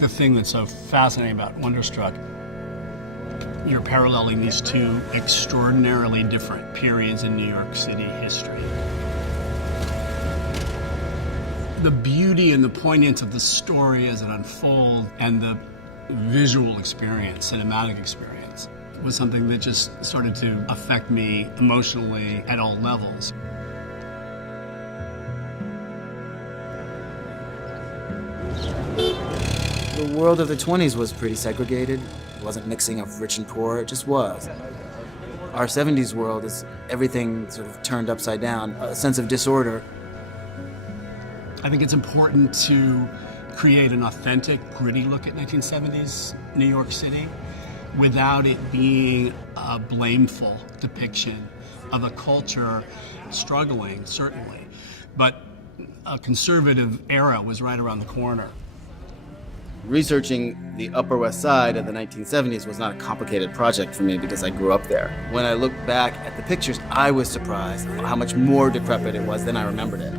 The thing that's so fascinating about Wonderstruck, you're paralleling these two extraordinarily different periods in New York City history. The beauty and the poignance of the story as it unfolds and the visual experience, cinematic experience, was something that just started to affect me emotionally at all levels. The world of the 20s was pretty segregated. It wasn't mixing of rich and poor, it just was. Our 70s world is everything sort of turned upside down, a sense of disorder. I think it's important to create an authentic, gritty look at 1970s New York City without it being a blameful depiction of a culture struggling, certainly, but a conservative era was right around the corner. Researching the Upper West Side of the 1970s was not a complicated project for me because I grew up there. When I look back at the pictures, I was surprised how much more decrepit it was than I remembered it.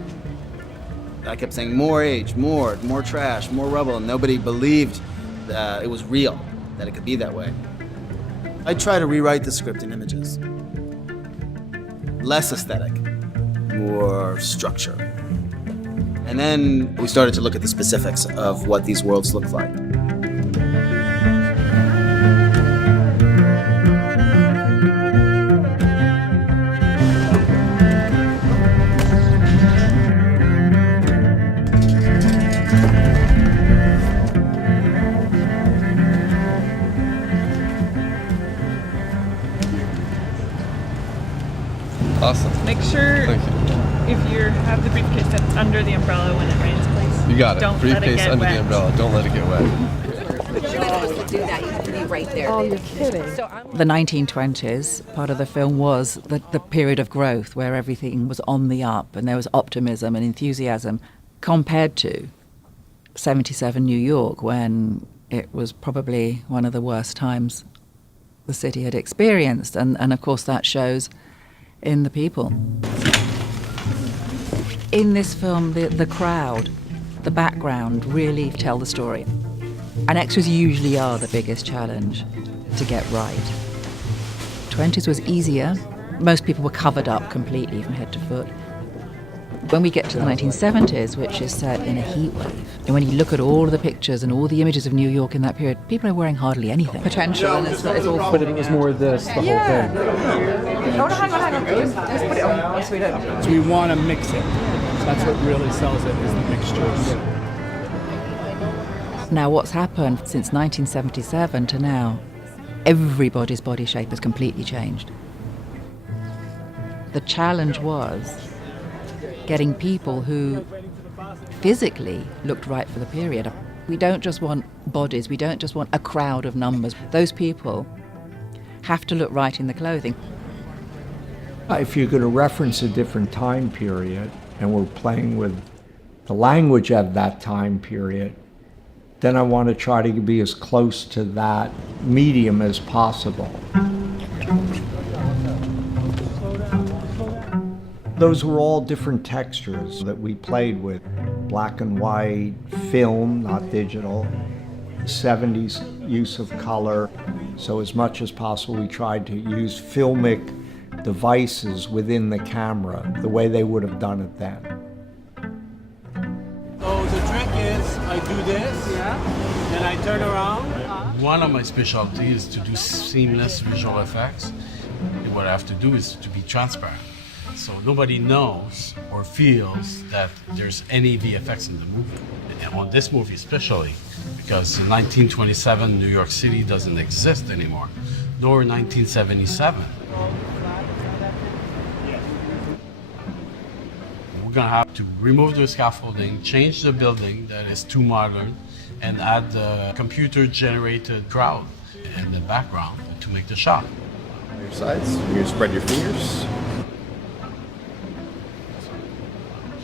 I kept saying more age, more trash, more rubble, and nobody believed that it was real, that it could be that way. I try to rewrite the script in images. Less aesthetic, more structure. And then we started to look at the specifics of what these worlds look like. Awesome. Make sure Thank you. if you have the briefcase that's under the umbrella when it rains, please. You got it. Don't let it Briefcase get under wet. the umbrella. Don't let it get wet. You're not supposed to do that. You have to be right there. Oh, you're kidding. The 1920s, part of the film was the period of growth where everything was on the up and there was optimism and enthusiasm compared to 77 New York, when it was probably one of the worst times the city had experienced. And of course that shows in the people. In this film, the crowd, the background really tell the story. And extras usually are the biggest challenge to get right. 20s was easier. Most people were covered up completely from head to foot. When we get to the 1970s, which is set in a heat wave, and when you look at all of the pictures and all the images of New York in that period, people are wearing hardly anything. Potential, and it's all. But it was more this, the whole thing. Oh, no, hang on. Just put it on. So we don't. So we want to mix it. That's what really sells it, is the mixtures. Now, what's happened since 1977 to now, everybody's body shape has completely changed. The challenge was getting people who physically looked right for the period. We don't just want bodies, we don't just want a crowd of numbers. Those people have to look right in the clothing. If you're going to reference a different time period, and we're playing with the language of that time period, then I want to try to be as close to that medium as possible. Those were all different textures that we played with. Black and white, film, not digital, 70s use of color. So as much as possible, we tried to use filmic devices within the camera, the way they would have done it then. So the trick is, I do this, then I turn around. One of my specialties is to do seamless visual effects. And what I have to do is to be transparent. So nobody knows or feels that there's any VFX in the movie. And on this movie especially, because in 1927 New York City doesn't exist anymore, nor 1977. We're gonna have to remove the scaffolding, change the building that is too modern, and add the computer-generated crowd in the background to make the shot. Your sides, you're gonna spread your fingers.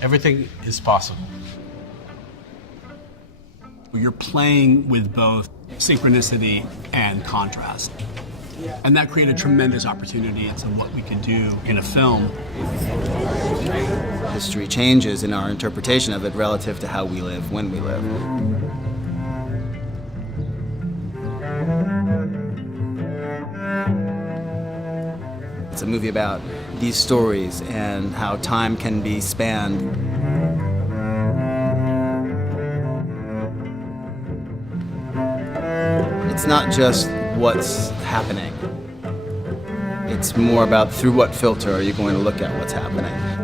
Everything is possible. You're playing with both synchronicity and contrast. And that created a tremendous opportunity into what we could do in a film. History changes in our interpretation of it relative to how we live, when we live. It's a movie about these stories and how time can be spanned. It's not just what's happening. It's more about through what filter are you going to look at what's happening.